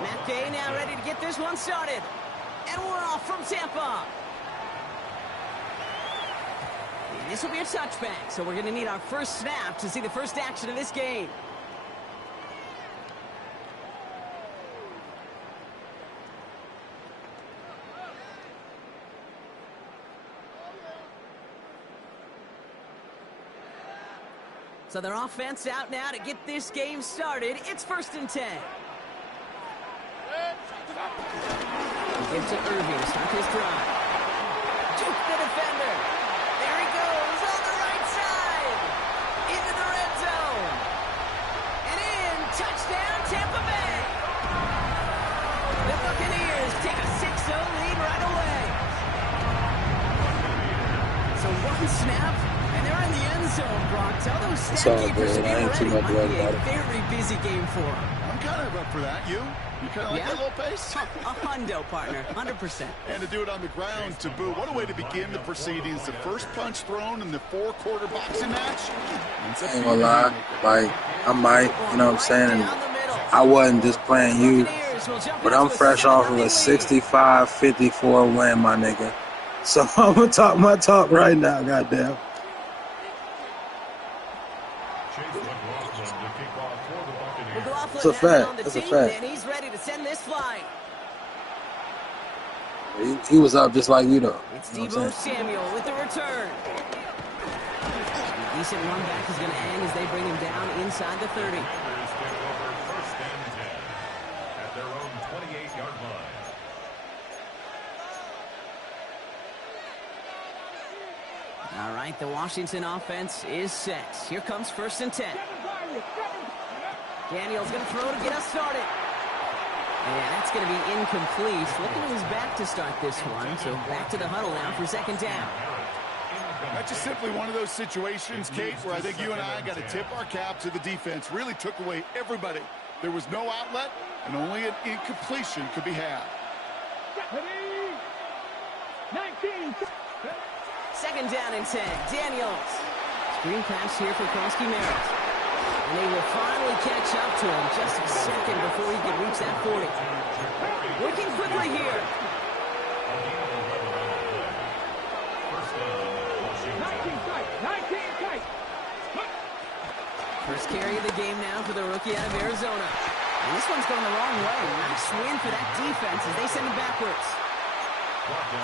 Matt Gay now ready to get this one started. And we're off from Tampa. And this will be a touchback, so we're going to need our first snap to see the first action of this game. So their offense out now to get this game started. It's 1st and 10. Gives to Irving to start his drive. Juke the defender. There he goes on the right side. Into the red zone. And in. Touchdown, Tampa Bay. The Buccaneers take a 6-0 lead right away. So one snap, and they're in the end zone, Brock. Tell those stat keepers to be ready. Might be a very busy game for them. I'm kind of up for that. You kind of like that little pace? A hundo, partner, 100%. And to do it on the ground, to boot. What a way to begin the proceedings. The first punch thrown in the 4-quarter boxing match. I ain't gonna lie, like, I might, you know what I'm saying? And I wasn't just playing you, but I'm fresh off of a 65-54 win, my nigga. So I'm gonna talk my talk right now, goddamn. That's a fact. That's a fact. And he's ready to send this flying. He was up just like you, though. It's Deebo Samuel with the return. A decent run back is going to end as they bring him down inside the 30. At their own 28-yard line. All right, the Washington offense is set. Here comes 1st and 10. Daniel's going to throw to get us started. And that's going to be incomplete. Looking at his back to start this one. So back to the huddle now for 2nd down. That's just simply one of those situations, Kate, where I think you and I got to tip our cap to the defense. Really took away everybody. There was no outlet, and only an incompletion could be had. 2nd down and 10. Daniels. Screen pass here for Krosky-Merritt. And they will finally catch up to him just a second before he can reach that 40. Working quickly here. First carry of the game now for the rookie out of Arizona. And this one's going the wrong way. Nice win for that defense as they send him backwards.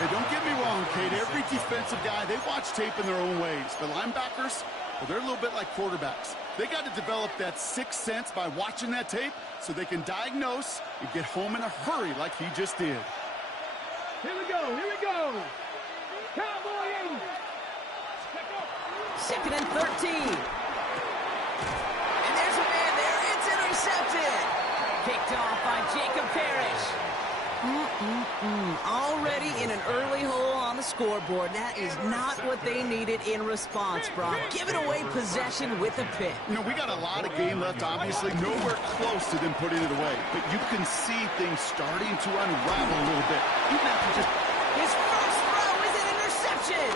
Hey, don't get me wrong, Kate. Every defensive guy, they watch tape in their own ways. The linebackers, well, they're a little bit like quarterbacks. They got to develop that sixth sense by watching that tape so they can diagnose and get home in a hurry like he just did. Here we go, here we go. Cowboy 80. 2nd and 13. And there's a man there. It's intercepted. Kicked off by Jacob Parrish. Already in an early hole on the scoreboard. That is not what they needed in response, Brock. Giving away possession with a pick. You know, we got a lot of game left, obviously. Nowhere close to them putting it away. But you can see things starting to unravel a little bit. Even after just... His first throw is an interception.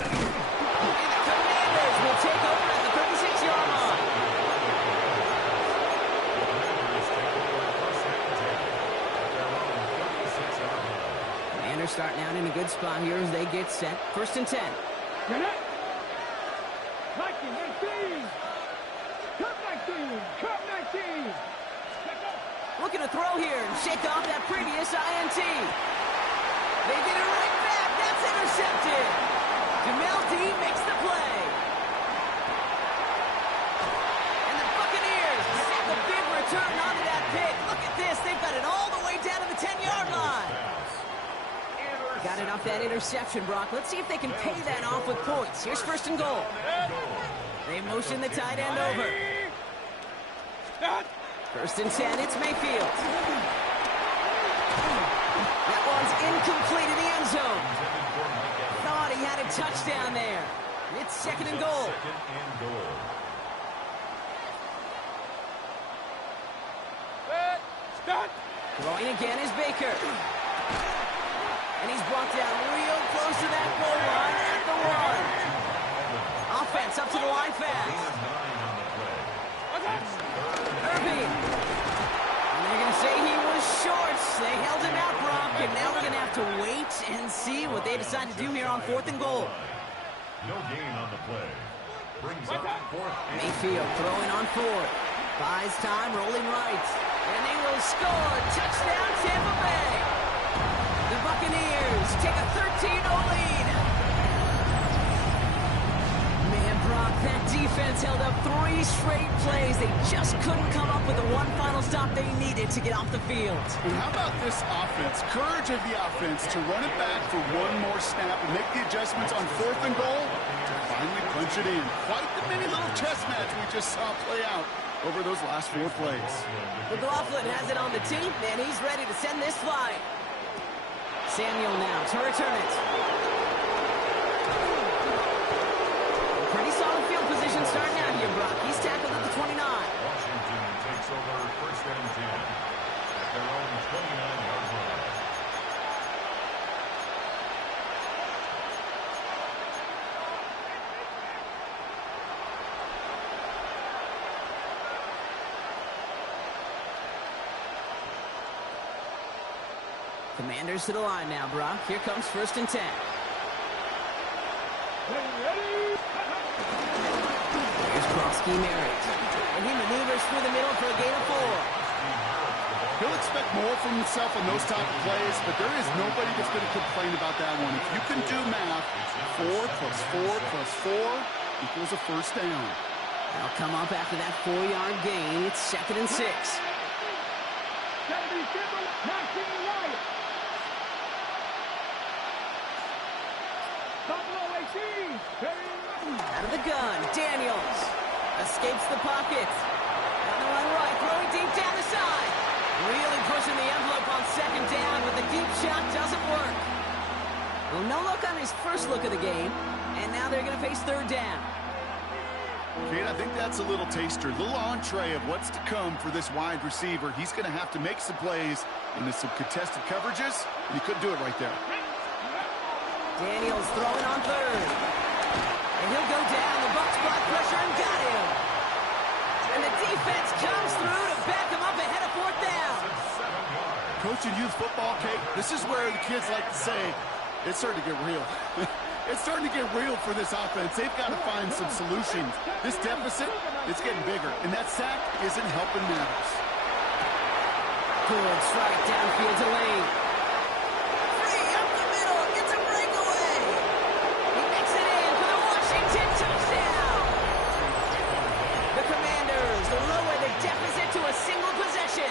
And the Commanders will take over at the 36-yard line. Starting out in a good spot here as they get set. 1st and 10. Looking to throw here and shake off that previous INT. They get it right back. That's intercepted. Jamel D makes the play. And the Buccaneers set the big return onto that pick. Look at this. They've got it all the way down to the 10-yard line. Got it off that interception, Brock. Let's see if they can pay that off with points. Here's 1st and goal. They motion the tight end over. 1st and 10, it's Mayfield. That one's incomplete in the end zone. Thought he had a touchdown there. It's 2nd and goal. Throwing again is Baker. And he's brought down real close to that goal line at the 1. Offense up to the line fast. Irving And now we're going to have to wait and see what they decide to do here on 4th and goal. No gain on the play. Brings up 4th and Mayfield throwing on 4th. Buys time, rolling right. And they will score. Touchdown, Tampa Bay. The Buccaneers take a 13-0 lead. Man, Brock, that defense held up 3 straight plays. They just couldn't come up with the one final stop they needed to get off the field. And how about this offense? Courage of the offense to run it back for one more snap and make the adjustments on 4th and goal to finally punch it in. Quite the mini little chess match we just saw play out over those last 4 plays. McLaughlin has it on the tee, and he's ready to send this flying. Samuel now to return it. Pretty solid field position starting out here, Brock. He's tackled at the 29. Washington takes over 1st and 10 at their own 29-yard line. Commanders to the line now, Brock. Here comes 1st and 10. Here's Broski Merritt. And he maneuvers through the middle for a gain of 4. He'll expect more from himself on those type of plays, but there is nobody that's going to complain about that one. If you can do math, 4 plus 4 plus 4 equals a 1st down. They'll come up after that 4-yard gain. It's 2nd and 6. Out of the gun, Daniels escapes the pocket. On the run right, throwing deep down the side. Really pushing the envelope on 2nd down, but the deep shot doesn't work. Well, no look on his first look of the game, and now they're going to face 3rd down. Kate, I think that's a little taster, a little entree of what's to come for this wide receiver. He's going to have to make some plays into some contested coverages, and he couldn't do it right there. Daniels throwing on 3rd. And he'll go down. The Bucs block pressure and got him. And the defense comes through to back him up ahead of 4th down. Coaching youth football, Kate, this is where the kids like to say, it's starting to get real. It's starting to get real for this offense. They've got to find some solutions. This deficit, it's getting bigger, and that sack isn't helping matters. Good strike downfield to Lane. Free up the middle, gets a breakaway. He makes it in for the Washington touchdown. The Commanders lower the deficit to a single possession.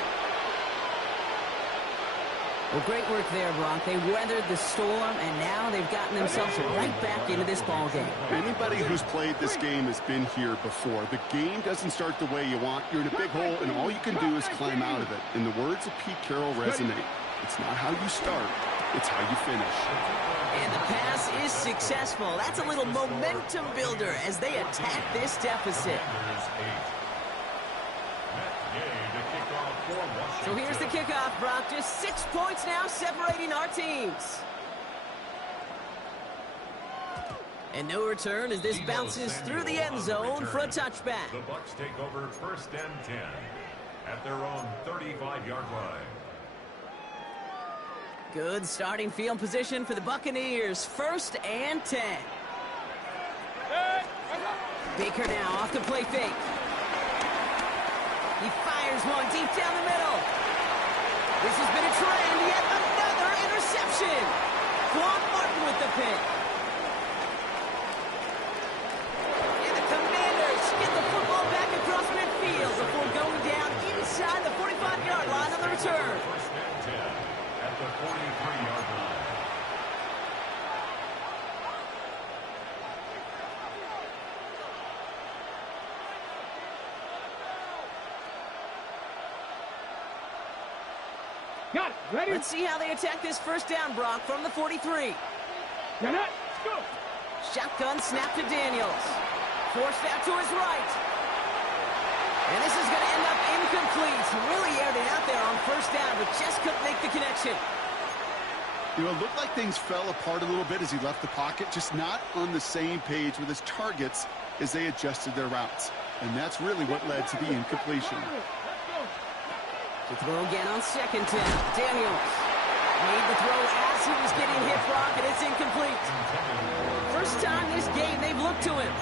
Well, great work there, Brock. They weathered the storm, and now they've gotten themselves right back into this ball game. Anybody who's played this game has been here before. The game doesn't start the way you want. You're in a big hole, and all you can do is climb out of it. And the words of Pete Carroll resonate. It's not how you start, it's how you finish. And the pass is successful. That's a little momentum builder as they attack this deficit. So here's the kickoff, Brock. Just 6 points now separating our teams. And no return as this bounces through the end zone for a touchback. The Bucs take over 1st and 10 at their own 35-yard line. Good starting field position for the Buccaneers. 1st and 10. Baker now off the play fake. He fires one deep down the middle. This has been a trend, yet another interception. Quan Martin with the pick. And the Commanders get the football back across midfield before going down inside the 45-yard line on the return. 1st and 10 at the 43-yard line. Got it. Ready? Let's see how they attack this 1st down, Brock, from the 43. Get it. Go. Shotgun snap to Daniels. Forced out to his right. And this is going to end up incomplete. Really aired it out there on 1st down, but just couldn't make the connection. You know, it looked like things fell apart a little bit as he left the pocket, just not on the same page with his targets as they adjusted their routes. And that's really what led to the incompletion. To throw again on 2nd down. Daniels. Made the throw as he was getting hit, Brock, and it's incomplete. First time this game they've looked to him.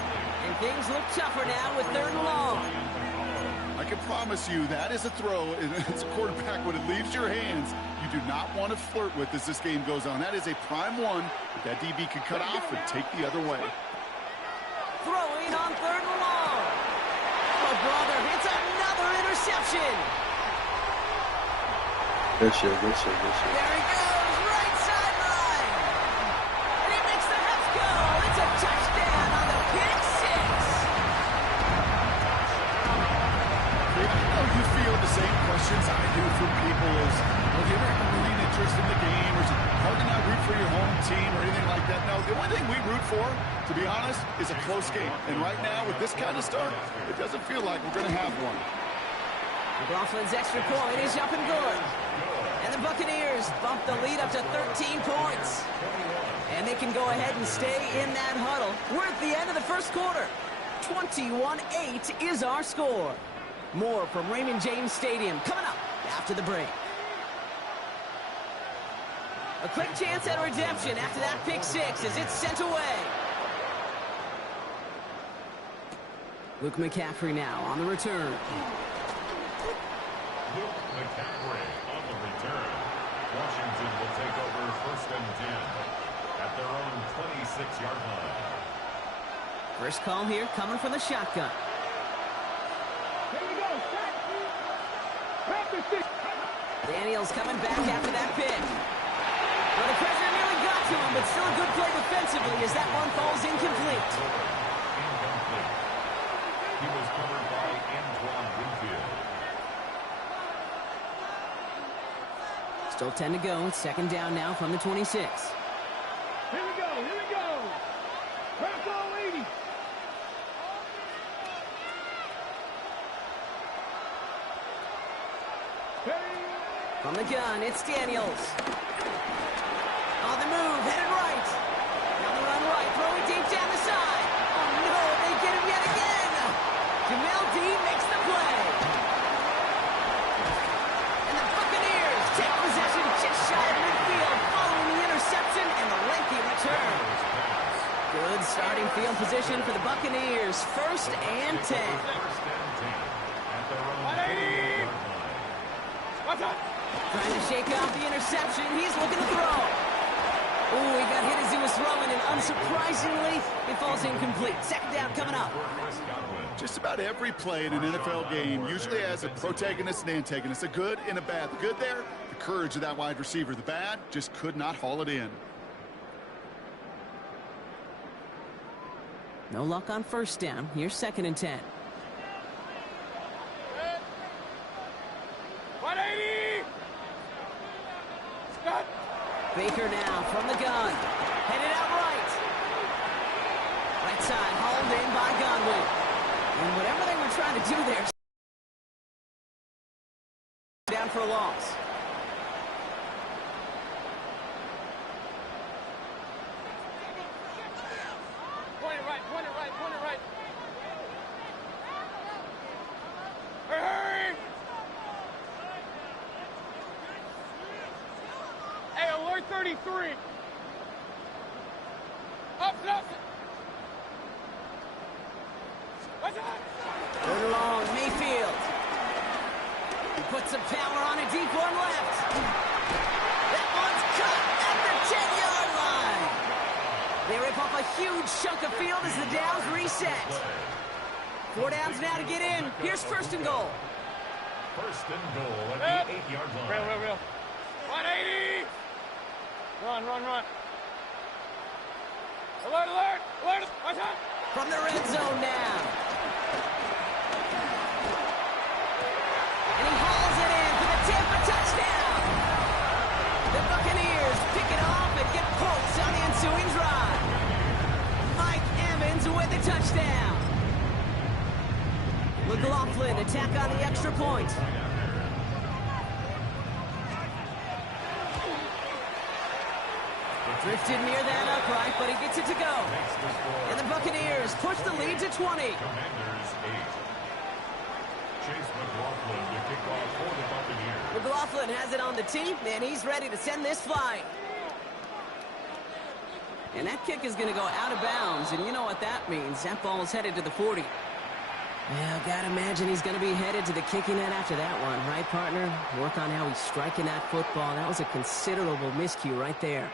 And things look tougher now with 3rd and long. I can promise you that is a throw, and as a quarterback, when it leaves your hands, you do not want to flirt with as this game goes on. That is a prime one that DB could cut off and take the other way. Throwing on 3rd and long. Oh, brother, it's another interception. Good shit, good shit, good shit. There he goes, right sideline. And he makes the Heffs go. It's a touchdown on the pick six. I know you feel the same questions I do from people as, well, do you ever have a really interest in the game, or is it hard to not root for your home team or anything like that? No, the only thing we root for, to be honest, is a close game. And right now, with this kind of start, it doesn't feel like we're going to have one. McLaughlin's extra point is up and good. And the Buccaneers bump the lead up to 13 points. And they can go ahead and stay in that huddle. We're at the end of the first quarter. 21-8 is our score. More from Raymond James Stadium coming up after the break. A quick chance at redemption after that pick six as it's sent away. Luke McCaffrey now on the return. Luke McCaffrey on the return. Washington will take over 1st and 10 at their own 26-yard line. First call here coming from the shotgun. Here we go. Practice this. Daniels coming back after that pick. Well, the pressure nearly got to him, but still a good play defensively as that one falls incomplete. Incomplete. He was covered by Antoine Winfield. Still 10 to go. It's 2nd down now from the 26. Here we go. Here we go. Crack all 80. From the gun, it's Daniels. On the move, headed right. On the run right, throwing deep down the side. Oh no, they get him yet again. Jamel Dean makes the play. And the Buccaneers take possession just shy of midfield following the interception and the lengthy return. Good starting field position for the Buccaneers. 1st and 10. 1st and 10 at their own 28-yard line. What's up? Trying to shake off the interception. He's looking to throw. Ooh, he got hit as he was throwing, and unsurprisingly, it falls incomplete. 2nd down coming up. Just about every play in an NFL game usually has a protagonist and antagonist, a good and a bad. The good there, the courage of that wide receiver. The bad, just could not haul it in. No luck on 1st down. Here's 2nd and 10. 180. Stop. Baker now from the gun. Headed out right. Right side, hauled in by Godwin. And whatever they were trying to do there, down for a loss. Point it right, point it right, point it right. Hurry! Hey, alert 33. Up, up. What's that? Third and long, Mayfield. He puts some power on a deep one left. That one's cut at the 10-yard line. They rip off a huge chunk of field as the downs reset. 4 downs now to get in. Here's 1st and goal. 1st and goal at the 8-yard line. Real. 180. Run. Alert. What's that? From the red zone now. And he hauls it in for the Tampa touchdown. The Buccaneers pick it off and get points on the ensuing drive. Mike Evans with the touchdown. McLaughlin attack on the extra point. Drifted near that upright, but he gets it to go. And the Buccaneers push the lead to 20. Commanders 8. Chase McLaughlin to kick off for the Buccaneers. McLaughlin has it on the tee, and he's ready to send this flying. And that kick is going to go out of bounds, and you know what that means. That ball is headed to the 40. Yeah, gotta imagine he's going to be headed to the kicking net after that one, right, partner? Work on how he's striking that football. That was a considerable miscue right there.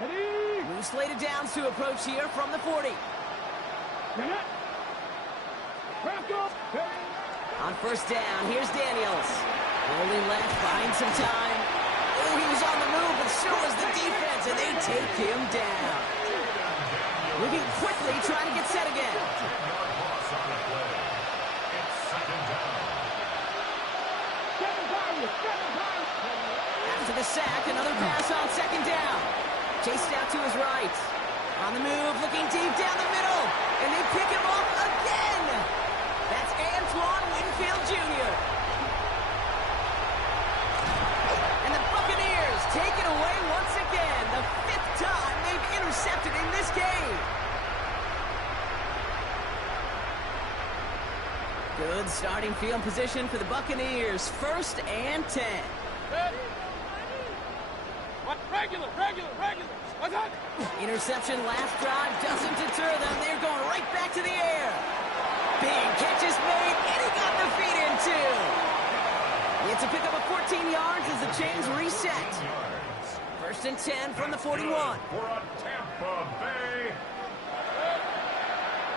We've slated downs to approach here from the 40. On first down, here's Daniels. Rolling left, buying some time. Oh, he was on the move, but so was the defense, and they take him down. Moving quickly, trying to get set again. After the sack, another pass on second down. Chased out to his right. On the move, looking deep down the middle. And they pick him off again. That's Antoine Winfield Jr. And the Buccaneers take it away once again. The 5th time they've intercepted in this game. Good starting field position for the Buccaneers. 1st and 10. Regular. What's that? Interception last drive doesn't deter them. They're going right back to the air. Big catch is made, and he got the feet in too. It's a pickup of 14 yards as the chains reset. 1st and 10 from the 41. For a Tampa Bay.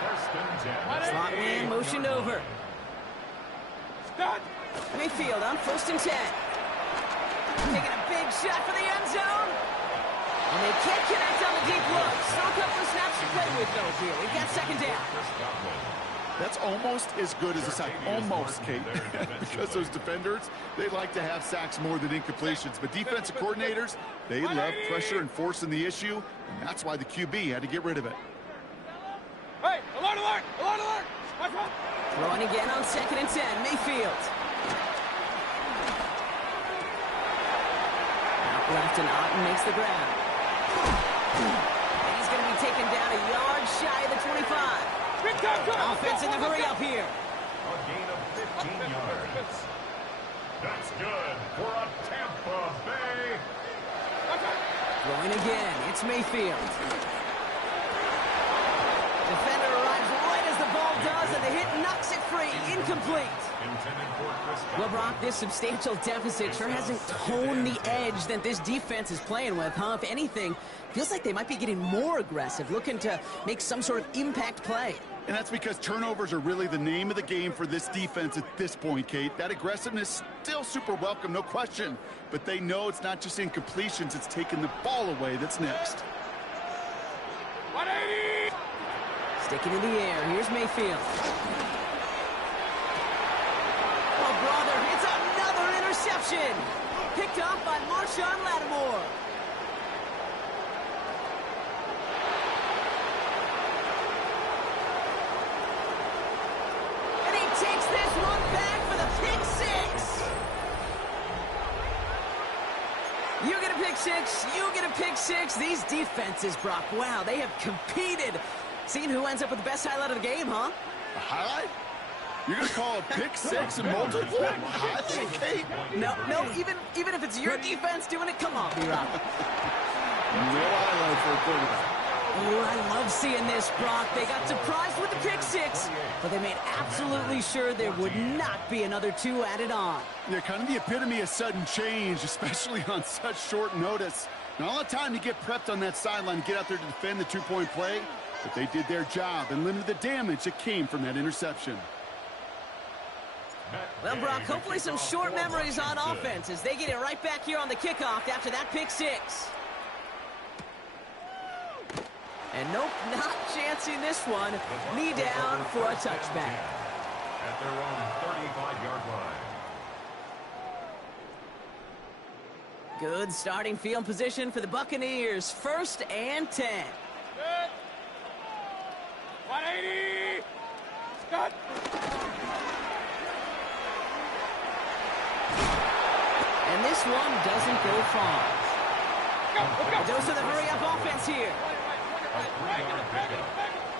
1st and 10. Slot man motioned over. Mayfield on 1st and 10. Taking a big shot for the end zone. And they can't connect on the deep look. Still a couple of snaps to play with, though, here. We've got 2nd down. That's almost as good as a sack. Almost, Kate. Because those defenders, they like to have sacks more than incompletions. But defensive coordinators, they love pressure and forcing the issue. And that's why the QB had to get rid of it. Hey, alert! Throwing again on 2nd and 10. Mayfield. Out left and Otten makes the grab. And he's going to be taken down a yard shy of the 25. Offense in the hurry up here. A gain of 15 yards. That's good for a Tampa Bay. Throwing again. It's Mayfield. Defender arrives right as the ball does, and the hit knocks it free. Incomplete. Well, Brock, this substantial deficit sure hasn't toned the edge that this defense is playing with, huh? If anything, feels like they might be getting more aggressive, looking to make some sort of impact play. And that's because turnovers are really the name of the game for this defense at this point, Kate. That aggressiveness still super welcome, no question. But they know it's not just incompletions, it's taking the ball away that's next. 180! Sticking in the air. Here's Mayfield. Oh, brother, it's another interception. Picked off by Marshawn Lattimore. And he takes this one back for the pick six. You get a pick six, you get a pick six. These defenses, Brock, wow, they have competed. Seeing who ends up with the best highlight of the game, huh? A highlight? You're going to call a pick six and multiple? Highlight, Kate? No, even if it's your defense doing it, come on, B-Rock. No highlight for a quarterback. Oh, I love seeing this, Brock. They got surprised with the pick six, but they made absolutely sure there would not be another two added on. Yeah, kind of the epitome of sudden change, especially on such short notice. Not a lot of time to get prepped on that sideline and get out there to defend the two-point play, but they did their job and limited the damage that came from that interception. Well, Brock, hopefully some short memories on offense as they get it right back here on the kickoff after that pick six. And nope, not chancing this one. Knee down for a touchback. At their own 35-yard line. Good starting field position for the Buccaneers. 1st and 10. 180! Scott! And this one doesn't go far. Let's go! A dose of the hurry-up offense here. A 3-yard pickup.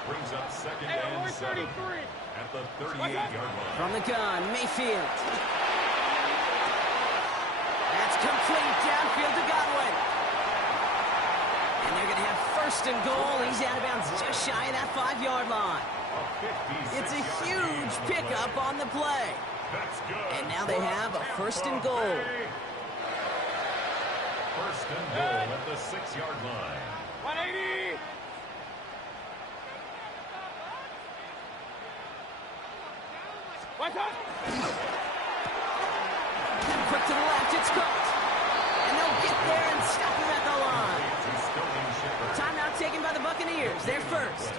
Brings up second and 7 at the 38-yard line. From the gun, Mayfield. That's complete downfield to Godwin. And they're going to have first and goal. He's out of bounds just shy of that 5-yard line. It's a huge pickup on the play. And now they have a first and goal. First and goal at the 6-yard line. 180. Quick to the left, it's Cooked. And they'll get there and stop him at the line. Timeout taken by the Buccaneers. They're first.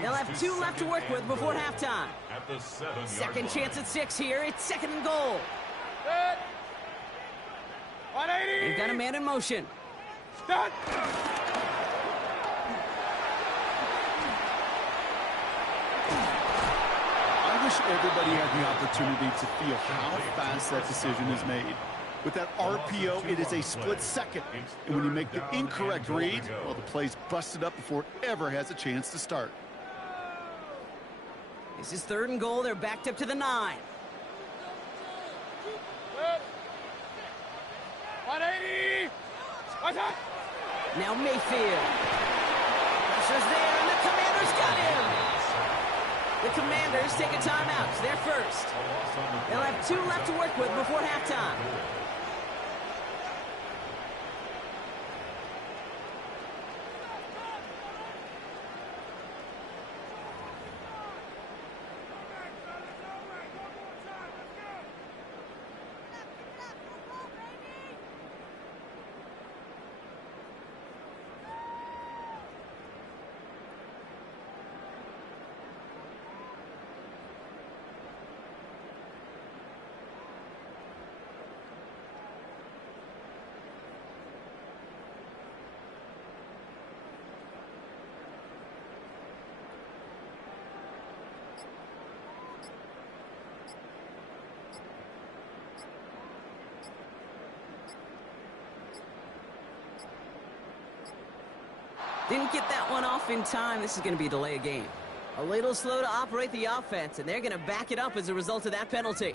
They'll have 2 left to work with before halftime. At the 7-yard Second line. chance at 6 here. It's second and goal. 180. They've got a man in motion. Start. I wish everybody had the opportunity to feel how fast that decision is made. With that RPO, it is a split second. And when you make the incorrect read, well, the play's busted up before it ever has a chance to start. This is third and goal. They're backed up to the 9. 180. Now Mayfield. Pressure's there, and the Commanders got him. The Commanders take a timeout. They're first. They'll have 2 left to work with before halftime. Didn't get that one off in time. This is going to be a delay of game. A little slow to operate the offense, and they're going to back it up as a result of that penalty.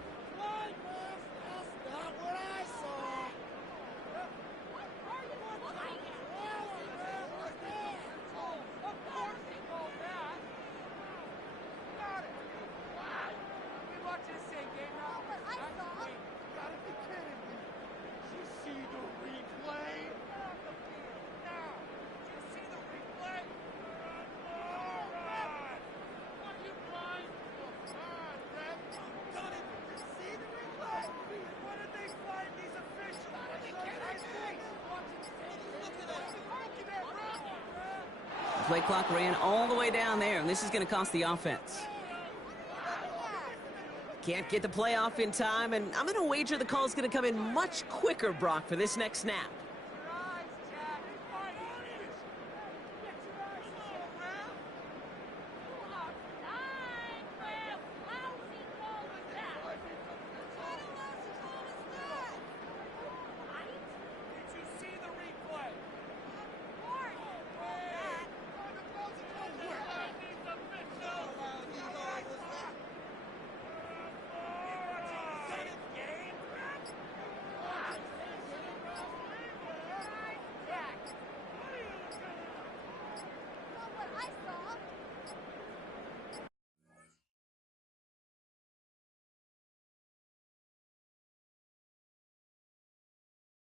Play clock ran all the way down there, and this is going to cost the offense. Can't get the play off in time, and I'm going to wager the call is going to come in much quicker, Brock, for this next snap.